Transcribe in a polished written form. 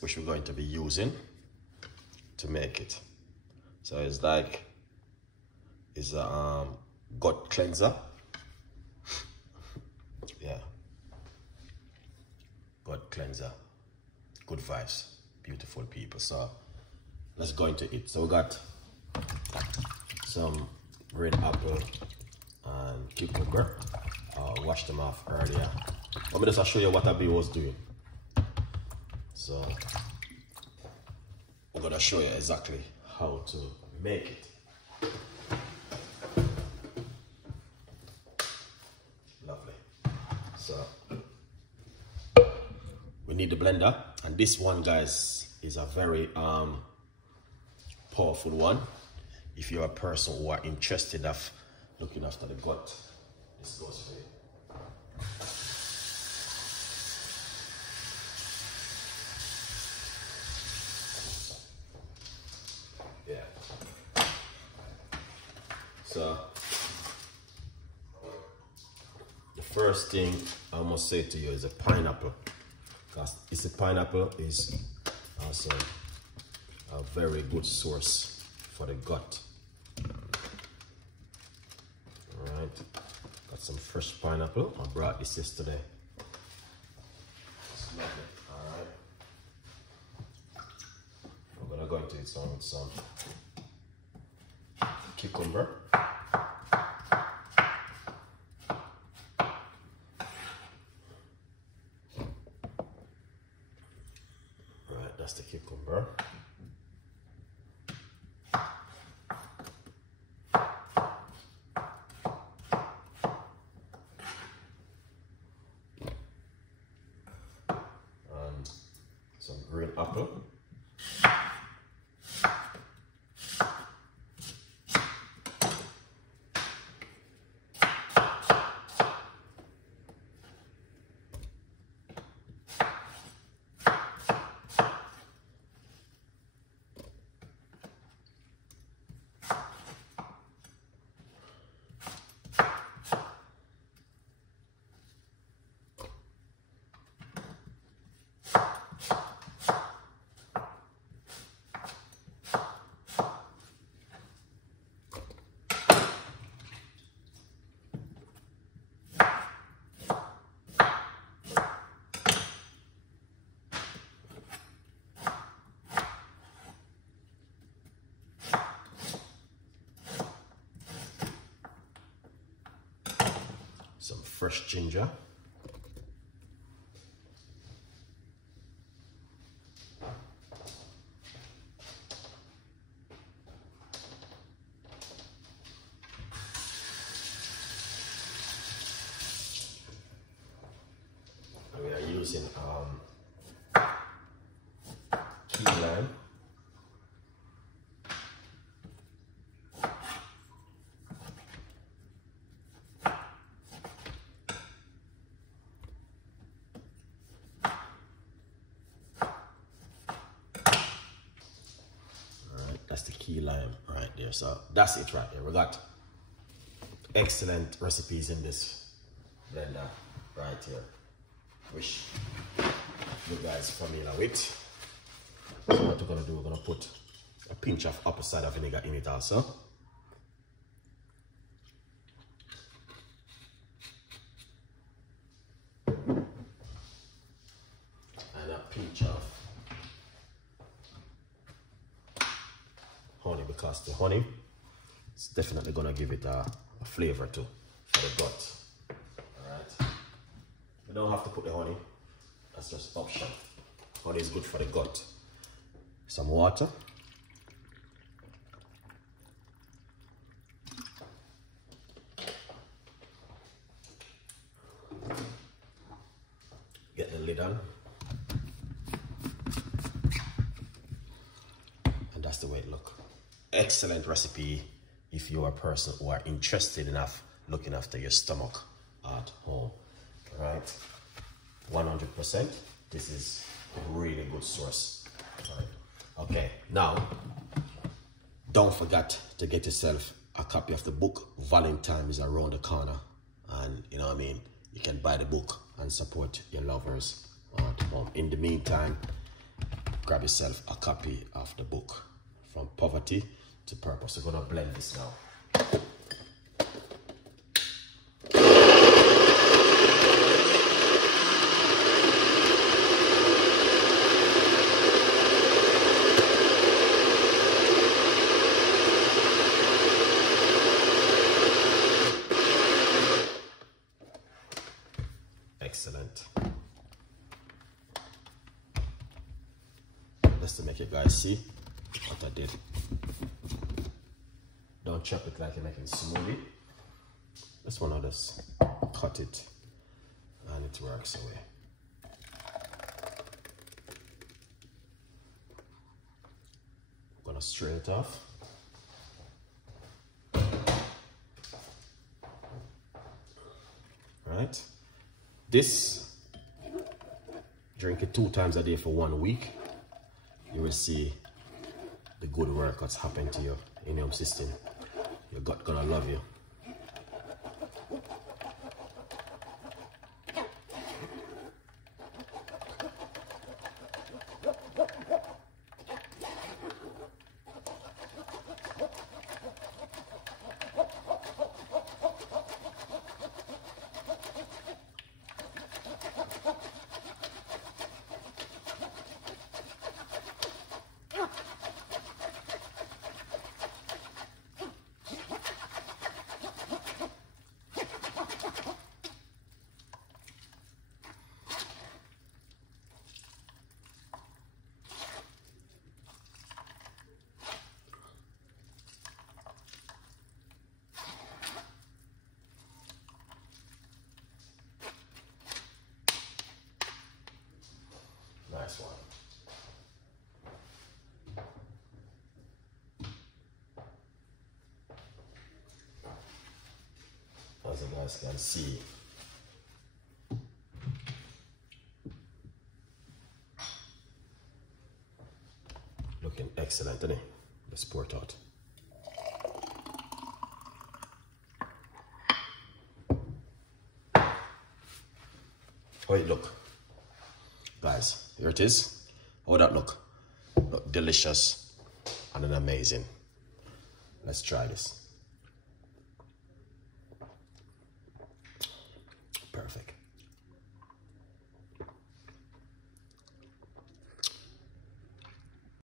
which we're going to be using to make it. So it's like, it's a gut cleanser. Yeah, gut cleanser, good vibes, beautiful people. So let's go into it. So we got some red apple and cucumber. Washed them off earlier. Let me just show you what I was doing. So I'm gonna show you exactly how to make it. Lovely. So we need the blender, and this one, guys, is a very powerful one. If you're a person who are interested of looking after the gut, this goes for you. Yeah. So the first thing I must say to you is a pineapple, because a pineapple is also a very good source for the gut. All right, got some fresh pineapple. I brought this yesterday. It's lovely. All right, I'm gonna go into it with some cucumber. Right, that's the cucumber. And some green apple. Some fresh ginger. And we are using key lime. That's the key lime right there. So that's it right there. We got excellent recipes in this blender right here, which you guys are familiar with. So what we're gonna do, we're gonna put a pinch of apple cider vinegar in it also. And a pinch of honey, because the honey is definitely gonna give it a flavor too for the gut. Alright. You don't have to put the honey, that's just option. Honey is good for the gut. Some water. Get the lid on. And that's the way it looks. Excellent recipe if you're a person who are interested enough looking after your stomach at home. Right, 100%. This is a really good source. Right. Okay, now don't forget to get yourself a copy of the book. Valentine is around the corner, and you know what I mean, you can buy the book and support your lovers at home. In the meantime, grab yourself a copy of the book, From Poverty to Purpose. We're gonna blend this now. Excellent. Just to make you guys see what I did. Don't chop it like you're making smoothie. Just want to just cut it and it works away. I'm gonna strain it off. Right. This, drink it 2 times a day for 1 week. You will see the good work that's happened to your immune system. Your gut gonna love you. Nice one. As you guys can see, looking excellent, isn't it? Let's pour it out. How it look? Guys, here it is. How that look? Look delicious and amazing. Let's try this.